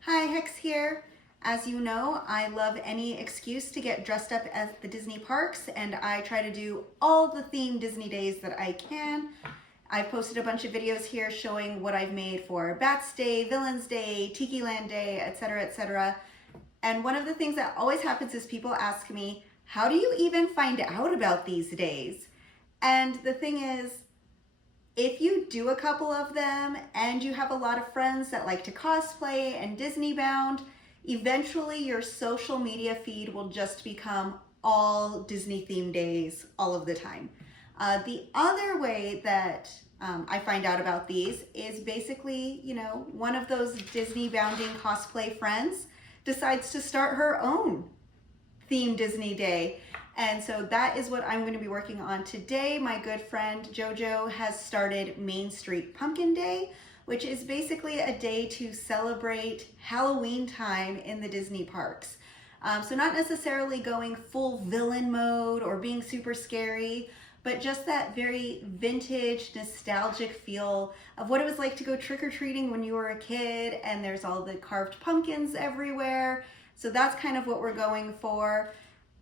Hi, Hex here. As you know, I love any excuse to get dressed up at the Disney parks, and I try to do all the themed Disney days that I can. I posted a bunch of videos here showing what I've made for Bats Day, Villains Day, Tiki Land Day, etc., etc. And one of the things that always happens is people ask me, how do you even find out about these days? And the thing is, if you do a couple of them and you have a lot of friends that like to cosplay and Disney bound, eventually your social media feed will just become all Disney themed days all of the time. The other way that I find out about these is basically, one of those Disney bounding cosplay friends decides to start her own themed Disney day. And so that is what I'm going to be working on today. My good friend Jojo has started Main Street Pumpkin Day, which is basically a day to celebrate Halloween time in the Disney parks. So not necessarily going full villain mode or being super scary, but just that very vintage, nostalgic feel of what it was like to go trick-or-treating when you were a kid, and there's all the carved pumpkins everywhere. So that's kind of what we're going for.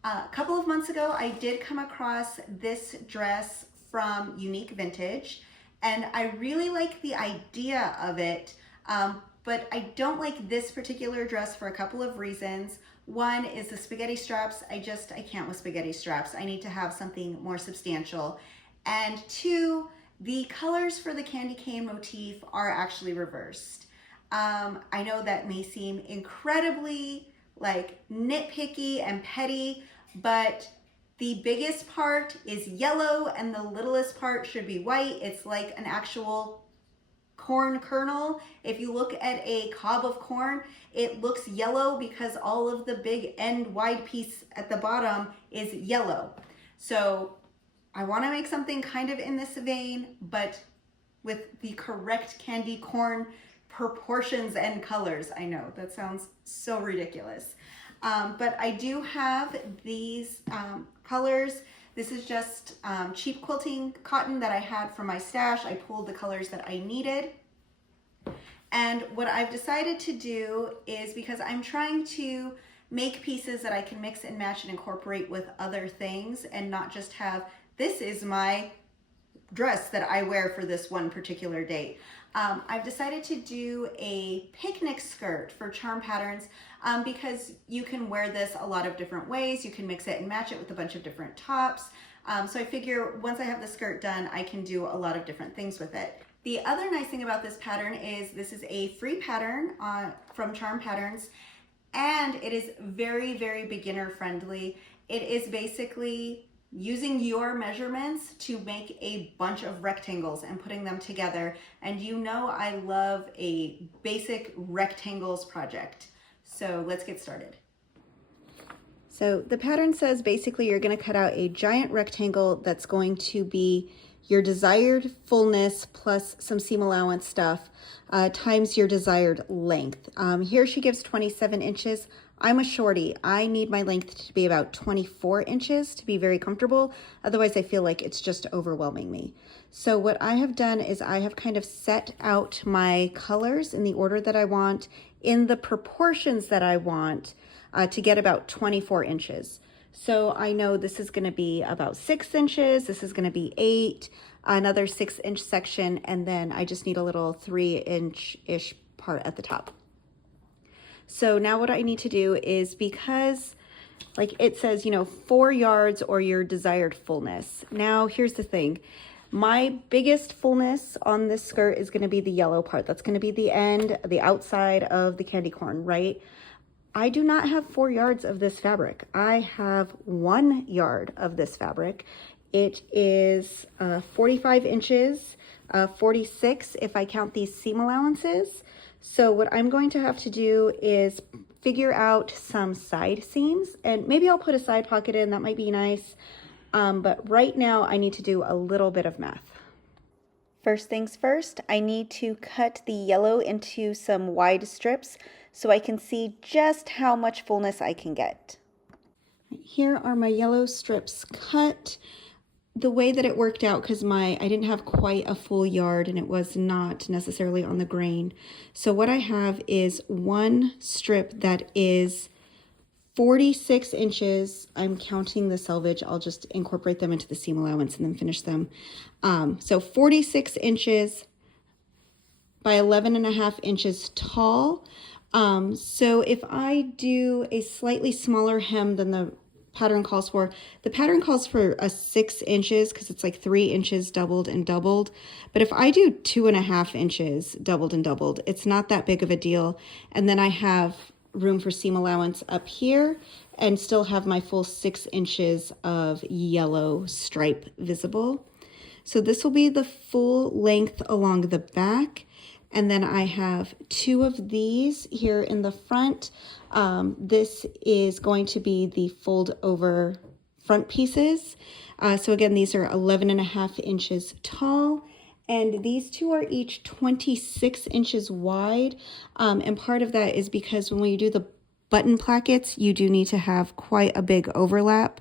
A couple of months ago, I did come across this dress from Unique Vintage, and I really like the idea of it, but I don't like this particular dress for a couple of reasons. One is the spaghetti straps. I can't with spaghetti straps. I need to have something more substantial. And two, the colors for the candy cane motif are actually reversed. I know that may seem incredibly nitpicky and petty, but the biggest part is yellow and the littlest part should be white. It's like an actual corn kernel. If you look at a cob of corn, it looks yellow because all of the big end wide piece at the bottom is yellow. So I want to make something kind of in this vein, but with the correct candy corn proportions and colors. I know that sounds so ridiculous. But I do have these colors. This is just cheap quilting cotton that I had from my stash. I pulled the colors that I needed. And what I've decided to do is, because I'm trying to make pieces that I can mix and match and incorporate with other things and not just have, this is my dress that I wear for this one particular date. I've decided to do a picnic skirt for Charm Patterns because you can wear this a lot of different ways. You can mix it and match it with a bunch of different tops. So I figure once I have the skirt done, I can do a lot of different things with it. The other nice thing about this pattern is this is a free pattern from Charm Patterns, and it is very, very beginner friendly. It is basically using your measurements to make a bunch of rectangles and putting them together. And I love a basic rectangles project. So let's get started. So the pattern says basically you're going to cut out a giant rectangle that's going to be your desired fullness plus some seam allowance stuff times your desired length. Here she gives 27 inches. I'm a shorty. I need my length to be about 24 inches to be very comfortable. Otherwise, I feel like it's just overwhelming me. So what I have done is I have kind of set out my colors in the order that I want, in the proportions that I want, to get about 24 inches. So I know this is going to be about 6 inches. This is going to be 8, another 6-inch section, and then I just need a little 3-inch-ish part at the top. So now what I need to do is, because it says, 4 yards or your desired fullness. Now here's the thing. My biggest fullness on this skirt is going to be the yellow part. That's going to be the end, the outside of the candy corn, right? I do not have 4 yards of this fabric. I have 1 yard of this fabric. It is 45 inches, 46 if I count these seam allowances. So what I'm going to have to do is figure out some side seams, and maybe I'll put a side pocket in. That might be nice. But right now I need to do a little bit of math. First things first, I need to cut the yellow into some wide strips so I can see just how much fullness I can get. Here are my yellow strips cut. the way that it worked out, because I didn't have quite a full yard and it was not necessarily on the grain. So what I have is one strip that is 46 inches. I'm counting the selvage. I'll just incorporate them into the seam allowance and then finish them. So 46 inches by 11.5 inches tall. So if I do a slightly smaller hem than the pattern calls for, the pattern calls for a 6 inches because it's like 3 inches doubled and doubled. But if I do 2.5 inches doubled and doubled, it's not that big of a deal. And then I have room for seam allowance up here and still have my full 6 inches of yellow stripe visible. So this will be the full length along the back. And then I have 2 of these here in the front. This is going to be the fold over front pieces. So again, these are 11.5 inches tall. And these 2 are each 26 inches wide. And part of that is because when we do the button plackets, you do need to have quite a big overlap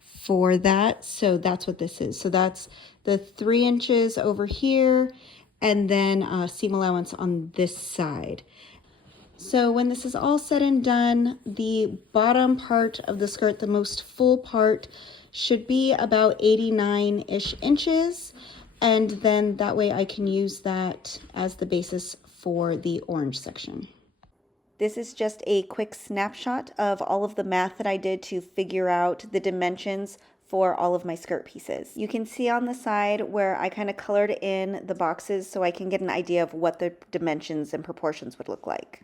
for that. So that's what this is. So that's the 3 inches over here, and then seam allowance on this side. So when this is all said and done, the bottom part of the skirt, the most full part, should be about 89-ish inches. And then that way I can use that as the basis for the orange section. This is just a quick snapshot of all of the math that I did to figure out the dimensions for all of my skirt pieces. You can see on the side where I kind of colored in the boxes so I can get an idea of what the dimensions and proportions would look like.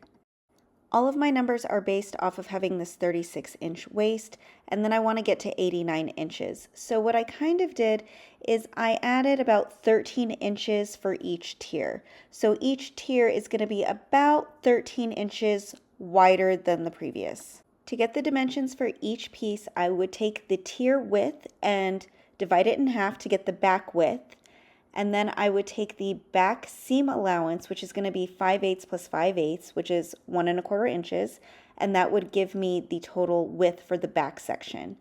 All of my numbers are based off of having this 36-inch waist, and then I want to get to 89 inches. So what I kind of did is I added about 13 inches for each tier. So each tier is going to be about 13 inches wider than the previous. To get the dimensions for each piece, I would take the tier width and divide it in half to get the back width. And then I would take the back seam allowance, which is going to be 5/8 plus 5/8, which is 1¼ inches. And that would give me the total width for the back section.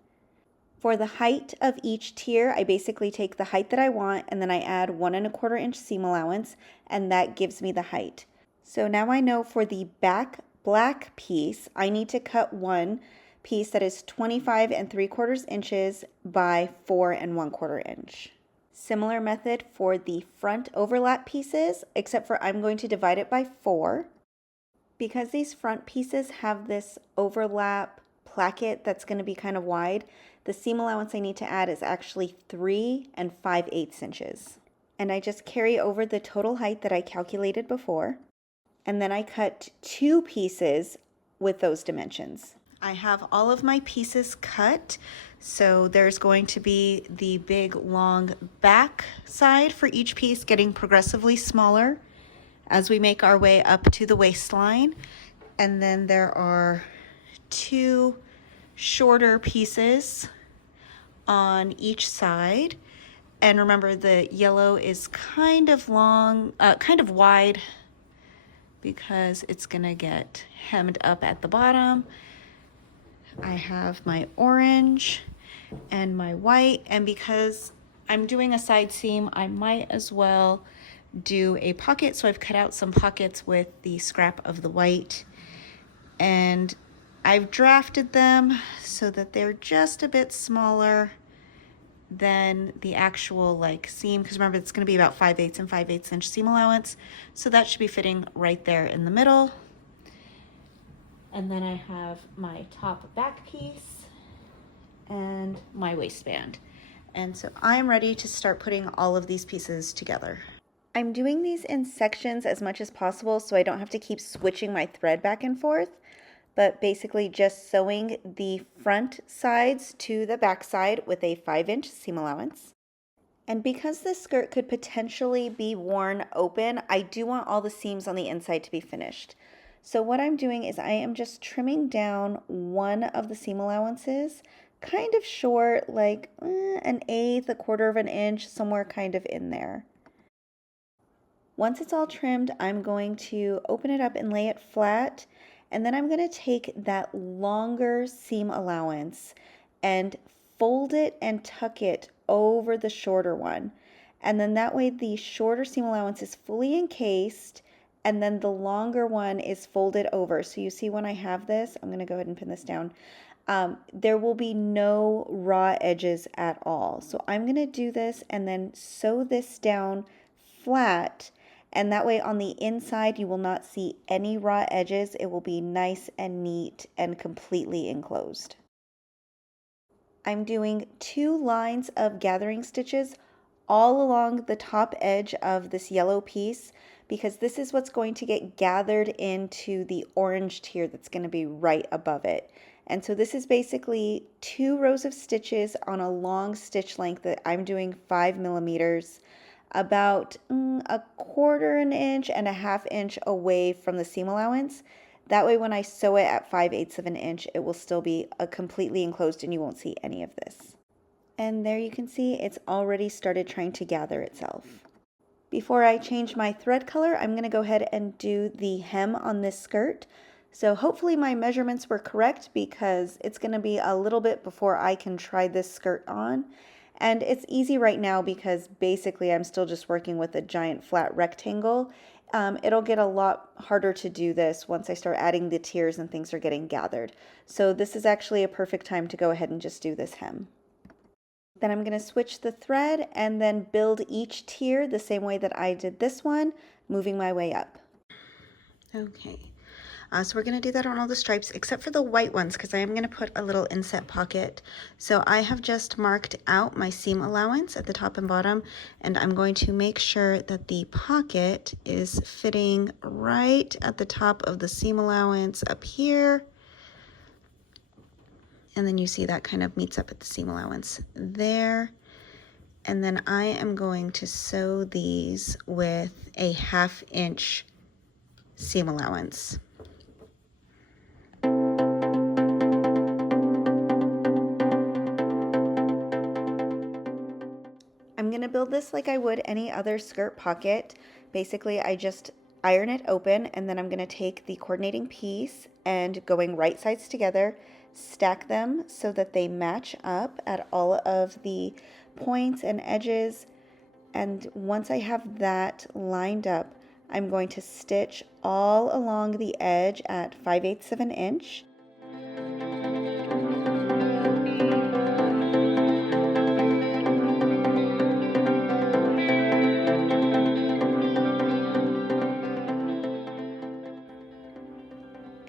For the height of each tier, I basically take the height that I want and then I add 1¼ inch seam allowance, and that gives me the height. So now I know for the back black piece, I need to cut one piece that is 25⅔ inches by 4¼ inch. Similar method for the front overlap pieces, except for I'm going to divide it by 4. Because these front pieces have this overlap placket that's going to be kind of wide, the seam allowance I need to add is actually 3 5/8 inches. And I just carry over the total height that I calculated before. And then I cut 2 pieces with those dimensions. I have all of my pieces cut. So there's going to be the big long back side for each piece getting progressively smaller as we make our way up to the waistline. And then there are 2 shorter pieces on each side. And remember, the yellow is kind of long, kind of wide, because it's gonna get hemmed up at the bottom. I have my orange and my white, and because I'm doing a side seam, I might as well do a pocket. So I've cut out some pockets with the scrap of the white, and I've drafted them so that they're just a bit smaller than the actual like seam, because remember it's going to be about 5/8 and 5/8 inch seam allowance, so that should be fitting right there in the middle. And then I have my top back piece and my waistband, and so I'm ready to start putting all of these pieces together. I'm doing these in sections as much as possible so I don't have to keep switching my thread back and forth, but basically just sewing the front sides to the back side with a 5-inch seam allowance. And because this skirt could potentially be worn open, I do want all the seams on the inside to be finished. So what I'm doing is I am just trimming down one of the seam allowances, kind of short, like 1/8, 1/4 inch, somewhere kind of in there. Once it's all trimmed, I'm going to open it up and lay it flat. And then I'm going to take that longer seam allowance and fold it and tuck it over the shorter one. And then that way the shorter seam allowance is fully encased, and then the longer one is folded over. So you see when I have this, I'm going to go ahead and pin this down. There will be no raw edges at all. So I'm going to do this and then sew this down flat, and that way on the inside you will not see any raw edges. It will be nice and neat and completely enclosed. I'm doing 2 lines of gathering stitches all along the top edge of this yellow piece, because this is what's going to get gathered into the orange tier that's going to be right above it. And so this is basically 2 rows of stitches on a long stitch length that I'm doing 5 millimeters, about a quarter an inch and a half inch away from the seam allowance. That way when I sew it at 5/8 of an inch, it will still be completely enclosed and you won't see any of this. And there you can see it's already started trying to gather itself. Before I change my thread color, I'm going to go ahead and do the hem on this skirt. So hopefully my measurements were correct, because it's going to be a little bit before I can try this skirt on. And it's easy right now because basically I'm still just working with a giant flat rectangle. It'll get a lot harder to do this once I start adding the tiers and things are getting gathered. So this is actually a perfect time to go ahead and just do this hem. Then I'm going to switch the thread and then build each tier the same way that I did this one, moving my way up. Okay, so we're going to do that on all the stripes except for the white ones, because I am going to put a little inset pocket. So I have just marked out my seam allowance at the top and bottom, and I'm going to make sure that the pocket is fitting right at the top of the seam allowance up here. And then you see that kind of meets up at the seam allowance there. And then I am going to sew these with a 1/2 inch seam allowance. I'm going to build this like I would any other skirt pocket. Basically, I just iron it open, and then I'm going to take the coordinating piece and, going right sides together, stack them so that they match up at all of the points and edges. And once I have that lined up, I'm going to stitch all along the edge at 5/8 of an inch.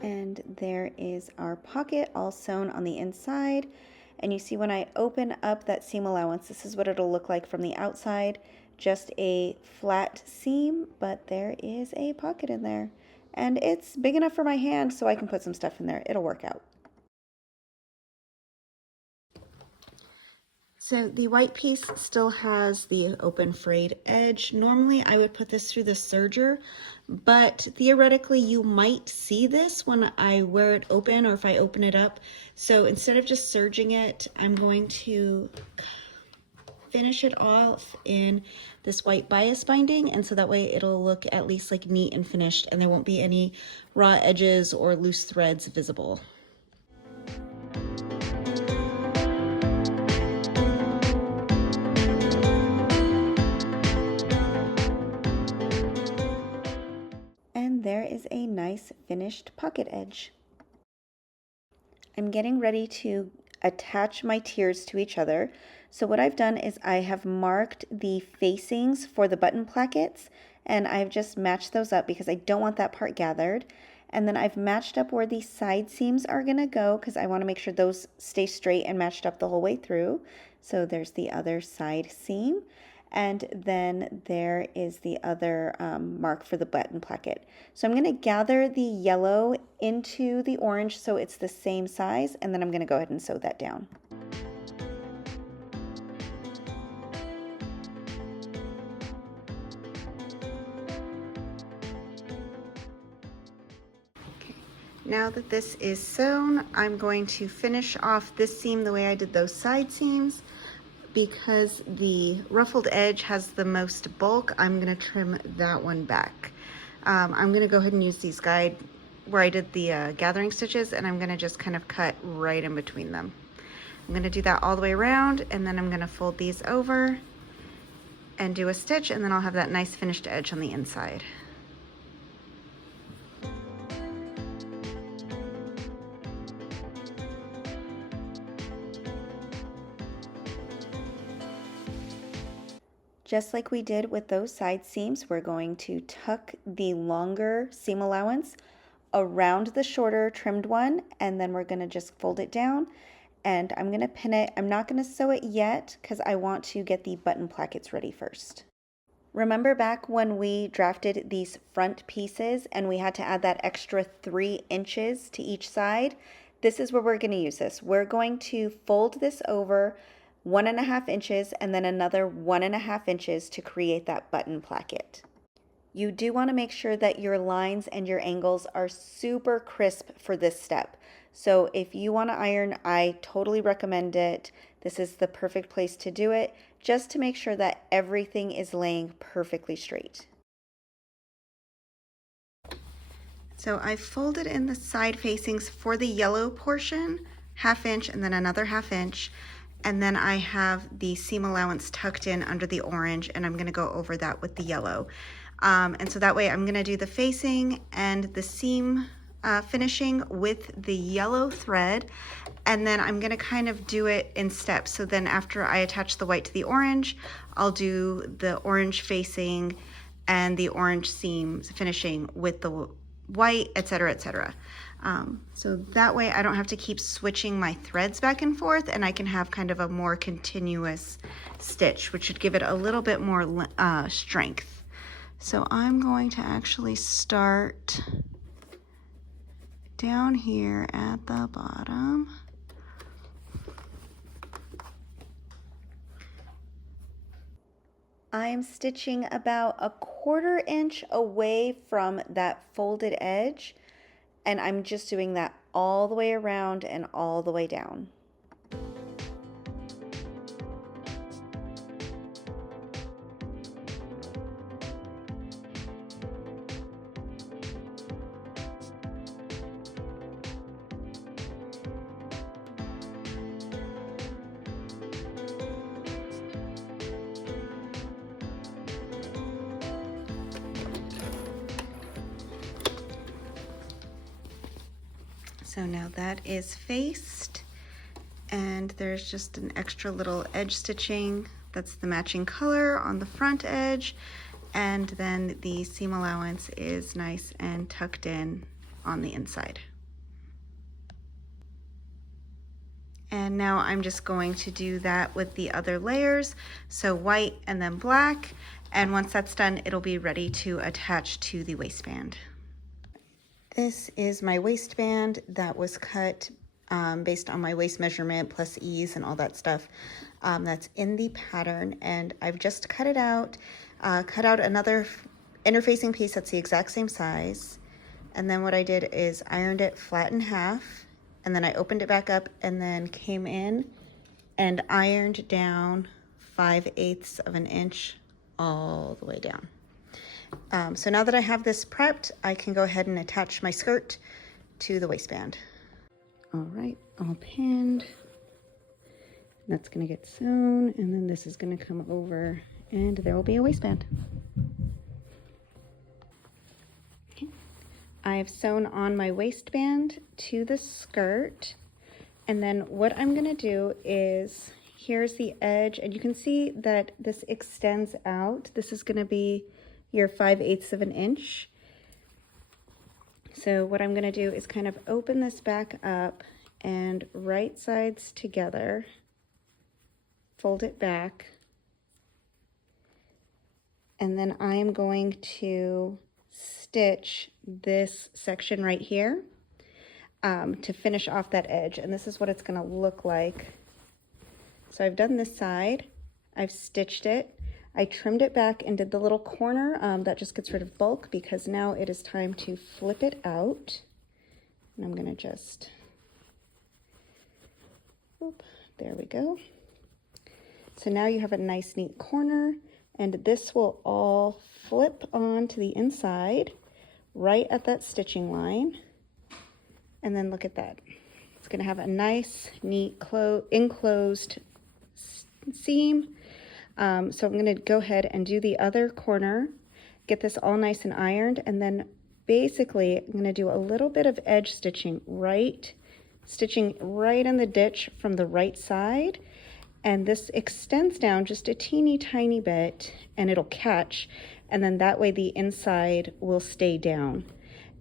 And there is our pocket all sewn on the inside. And you see when I open up that seam allowance, this is what it'll look like from the outside. Just a flat seam, but there is a pocket in there. And it's big enough for my hand, so I can put some stuff in there. It'll work out. So the white piece still has the open frayed edge. Normally I would put this through the serger, but theoretically you might see this when I wear it open or if I open it up. So instead of just serging it, I'm going to finish it off in this white bias binding, and so that way it'll look at least like neat and finished, and there won't be any raw edges or loose threads visible. And there is a nice finished pocket edge. I'm getting ready to attach my tiers to each other. So what I've done is I have marked the facings for the button plackets, and I've just matched those up because I don't want that part gathered. And then I've matched up where the side seams are gonna go because I wanna make sure those stay straight and matched up the whole way through. So there's the other side seam. And then there is the other mark for the button placket. So I'm going to gather the yellow into the orange so it's the same size, and then I'm going to go ahead and sew that down. Okay. Now that this is sewn, I'm going to finish off this seam the way I did those side seams. Because the ruffled edge has the most bulk, I'm going to trim that one back. I'm going to go ahead and use these guide where I did the gathering stitches, and I'm going to just kind of cut right in between them. I'm gonna do that all the way around, and then I'm gonna fold these over and do a stitch, and then I'll have that nice finished edge on the inside. Just like we did with those side seams, we're going to tuck the longer seam allowance around the shorter trimmed one, and then we're going to just fold it down, and I'm going to pin it. I'm not going to sew it yet because I want to get the button plackets ready first. Remember back when we drafted these front pieces and we had to add that extra 3 inches to each side? This is where we're going to use this. We're going to fold this over 1.5 inches and then another 1.5 inches to create that button placket. You do want to make sure that your lines and your angles are super crisp for this step. So if you want to iron, I totally recommend it. This is the perfect place to do it, just to make sure that everything is laying perfectly straight. So I folded in the side facings for the yellow portion, 1/2 inch and then another 1/2 inch. And then I have the seam allowance tucked in under the orange, and I'm gonna go over that with the yellow. And so that way I'm gonna do the facing and the seam finishing with the yellow thread, and then I'm gonna kind of do it in steps. So then after I attach the white to the orange, I'll do the orange facing and the orange seams finishing with the white, etc., etc. So that way I don't have to keep switching my threads back and forth, and I can have kind of a more continuous stitch, which should give it a little bit more strength. So I'm going to actually start down here at the bottom. I'm stitching about 1/4 inch away from that folded edge, and I'm just doing that all the way around and all the way down. So now that is faced, and there's just an extra little edge stitching that's the matching color on the front edge, and then the seam allowance is nice and tucked in on the inside. And now I'm just going to do that with the other layers, so white and then black, and once that's done, it'll be ready to attach to the waistband. This is my waistband that was cut based on my waist measurement plus ease and all that stuff that's in the pattern, and I've just cut it out, cut out another interfacing piece that's the exact same size, and then what I did is ironed it flat in half, and then I opened it back up and then came in and ironed down 5/8 of an inch all the way down. So now that I have this prepped, I can go ahead and attach my skirt to the waistband. All right, all pinned. That's gonna get sewn, and then this is gonna come over, and there will be a waistband. Okay. I've sewn on my waistband to the skirt, and then what I'm gonna do is, here's the edge, and you can see that this extends out. This is gonna be your 5/8 of an inch. So what I'm gonna do is kind of open this back up and right sides together, fold it back, and then I am going to stitch this section right here to finish off that edge, and this is what it's gonna look like. So I've done this side, I've stitched it, I trimmed it back and did the little corner that just gets rid of bulk, because now it is time to flip it out. And I'm gonna just, whoop, there we go. So now you have a nice neat corner, and this will all flip on to the inside right at that stitching line. And then look at that. It's going to have a nice, neat, enclosed seam. So I'm going to go ahead and do the other corner, get this all nice and ironed, and then basically I'm going to do a little bit of edge stitching right in the ditch from the right side, and this extends down just a teeny tiny bit and it'll catch, and then that way the inside will stay down,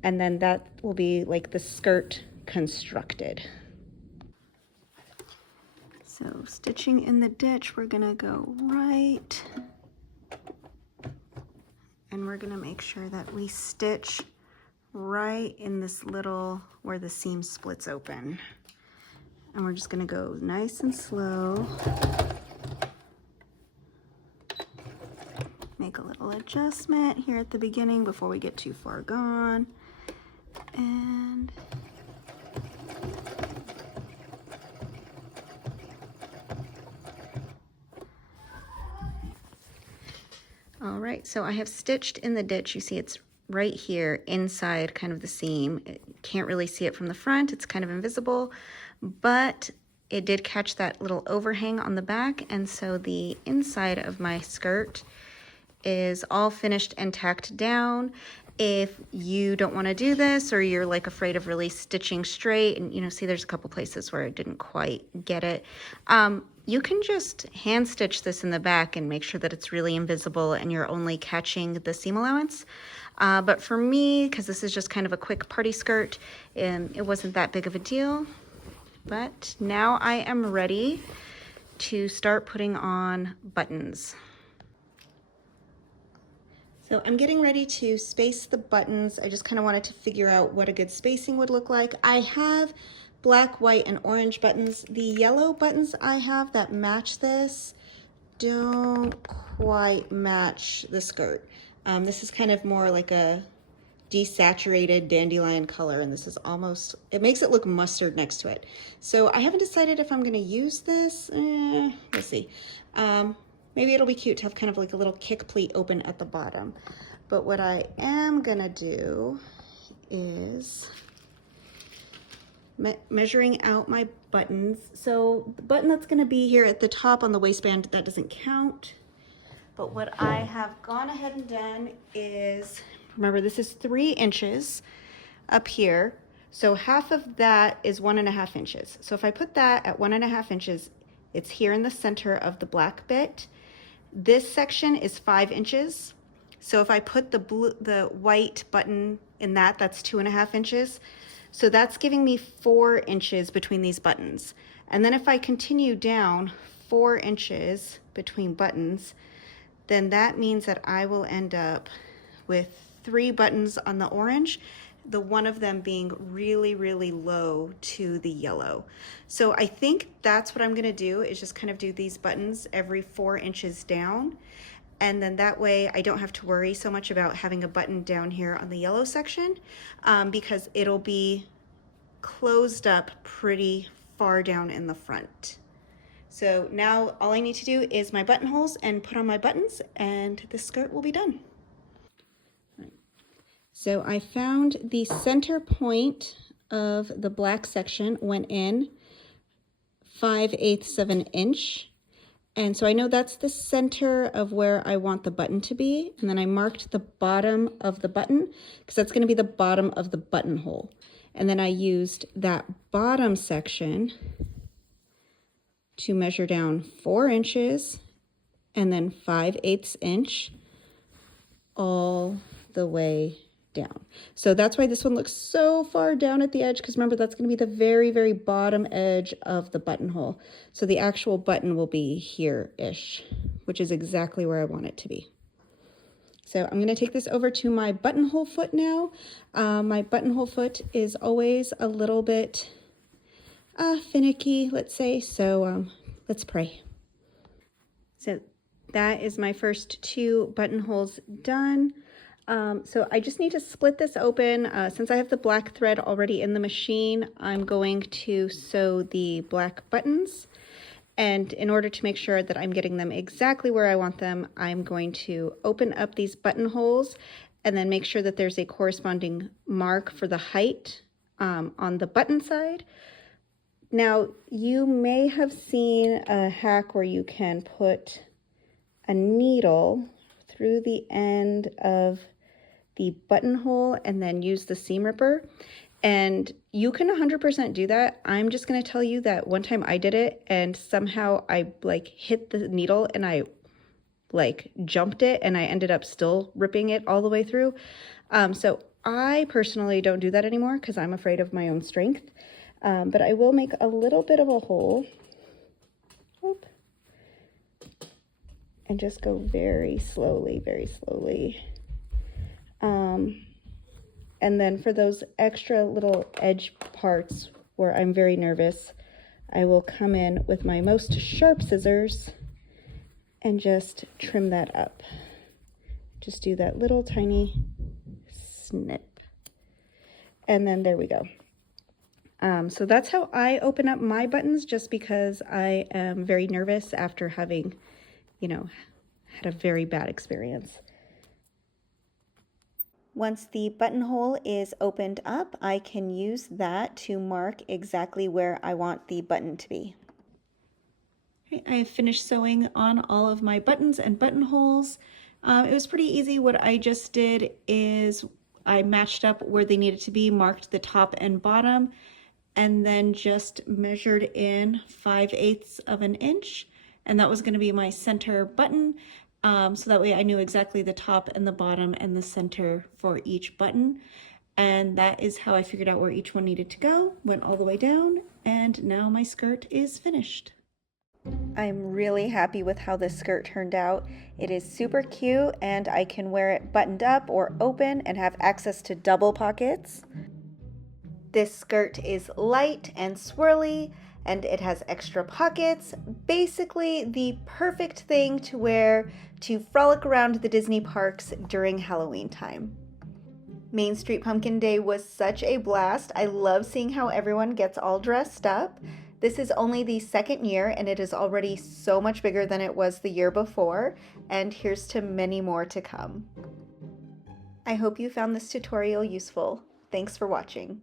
and then that will be like the skirt constructed. So stitching in the ditch, we're gonna go right, and we're gonna make sure that we stitch right in this little, where the seam splits open. And we're just gonna go nice and slow. Make a little adjustment here at the beginning before we get too far gone. And all right, so I have stitched in the ditch. You see it's right here inside kind of the seam. Can't really see it from the front. It's kind of invisible, but it did catch that little overhang on the back. And so the inside of my skirt is all finished and tacked down. If you don't want to do this, or you're like afraid of really stitching straight, and you know, see there's a couple places where I didn't quite get it, you can just hand stitch this in the back and make sure that it's really invisible and you're only catching the seam allowance. But for me, because this is just kind of a quick party skirt, it wasn't that big of a deal. But now I am ready to start putting on buttons. So I'm getting ready to space the buttons. I just kind of wanted to figure out what a good spacing would look like. I have black, white, and orange buttons. The yellow buttons I have that match this don't quite match the skirt. This is kind of more like a desaturated dandelion color, and this is almost, it makes it look mustard next to it. So I haven't decided if I'm gonna use this. We'll see. Maybe it'll be cute to have kind of like a little kick pleat open at the bottom. But what I am gonna do is measuring out my buttons. So the button that's gonna be here at the top on the waistband, that doesn't count. But what I have gone ahead and done is, remember this is 3 inches up here. So half of that is 1.5 inches. So if I put that at 1.5 inches, it's here in the center of the black bit. This section is 5 inches. So if I put the white button in that, that's 2.5 inches. So that's giving me 4 inches between these buttons. And then if I continue down 4 inches between buttons, then that means that I will end up with 3 buttons on the orange, the one of them being really, really low to the yellow. So I think that's what I'm gonna do, is just kind of do these buttons every 4 inches down. And then that way I don't have to worry so much about having a button down here on the yellow section, because it'll be closed up pretty far down in the front. So now all I need to do is my buttonholes and put on my buttons, and the skirt will be done. So I found the center point of the black section, went in 5/8 of an inch. And so I know that's the center of where I want the button to be. And then I marked the bottom of the button, because that's going to be the bottom of the buttonhole. And then I used that bottom section to measure down 4 inches and then 5/8 inch all the way down. So that's why this one looks so far down at the edge, because remember, that's going to be the very, very bottom edge of the buttonhole. So the actual button will be here-ish, which is exactly where I want it to be. So I'm going to take this over to my buttonhole foot now. My buttonhole foot is always a little bit finicky, let's say. So let's pray. So that is my first 2 buttonholes done. So I just need to split this open. Since I have the black thread already in the machine, I'm going to sew the black buttons. And in order to make sure that I'm getting them exactly where I want them, I'm going to open up these buttonholes and then make sure that there's a corresponding mark for the height on the button side. Now, you may have seen a hack where you can put a needle through the end of the buttonhole and then use the seam ripper. And you can 100% do that. I'm just going to tell you that one time I did it and somehow I like hit the needle and I like jumped it and I ended up still ripping it all the way through. So I personally don't do that anymore because I'm afraid of my own strength. But I will make a little bit of a hole. Oop. And just go very slowly, very slowly. And then for those extra little edge parts where I'm very nervous, I will come in with my most sharp scissors and just trim that up. Just do that little tiny snip. And then there we go. So that's how I open up my buttons, just because I am very nervous after having, had a very bad experience. Once the buttonhole is opened up, I can use that to mark exactly where I want the button to be. Okay, I have finished sewing on all of my buttons and buttonholes. It was pretty easy. What I just did is I matched up where they needed to be, marked the top and bottom, and then just measured in 5/8 of an inch. And that was going to be my center button. So that way I knew exactly the top and the bottom and the center for each button. And that is how I figured out where each one needed to go, went all the way down, and now my skirt is finished. I'm really happy with how this skirt turned out. It is super cute and I can wear it buttoned up or open and have access to double pockets. This skirt is light and swirly and it has extra pockets. Basically the perfect thing to wear to frolic around the Disney parks during Halloween time. Main Street Pumpkin Day was such a blast. I love seeing how everyone gets all dressed up. This is only the second year and it is already so much bigger than it was the year before, and here's to many more to come. I hope you found this tutorial useful. Thanks for watching.